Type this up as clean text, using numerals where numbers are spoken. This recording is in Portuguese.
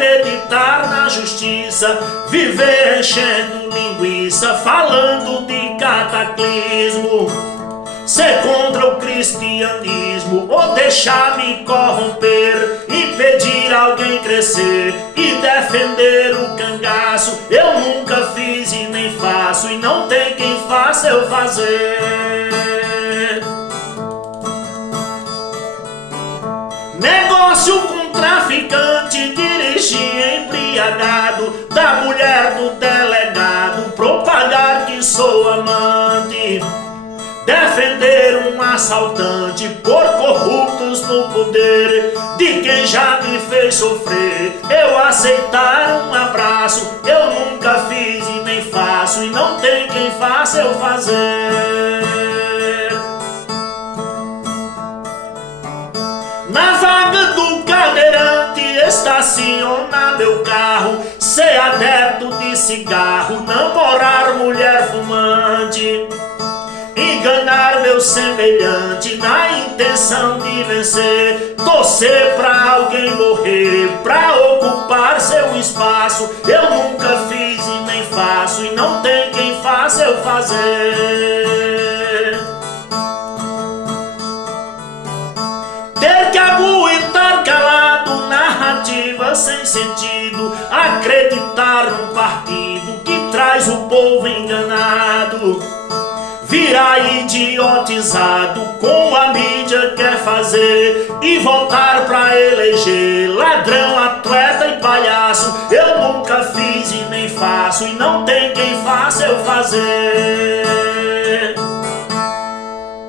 acreditar na justiça, viver enchendo linguiça, falando de cataclismo, ser contra o cristianismo ou deixar-me corromper, impedir alguém crescer e defender o cangaço. Eu nunca fiz e nem faço, e não tem quem faça eu fazer. Negócio com traficante, dirigir embriagado, da mulher do delegado, propagar que sou amante, defender um assaltante, por corruptos no poder, de quem já me fez sofrer, eu aceitar um abraço. Eu nunca fiz e nem faço, e não tem quem faça eu fazer. Na vaga do cadeirante, estacionar meu carro, ser adepto de cigarro, namorar mulher fumante, enganar meu semelhante na intenção de vencer, torcer pra alguém morrer, pra ocupar seu espaço. Eu nunca fiz e nem faço, e não tem quem faça eu fazer. Ter que aguentar calado, narrativa sem sentido, acreditar num partido que traz o povo enganado, virar idiotizado com a mídia quer fazer, e voltar pra eleger ladrão, atleta e palhaço. Eu nunca fiz e nem faço, e não tem quem faça eu fazer.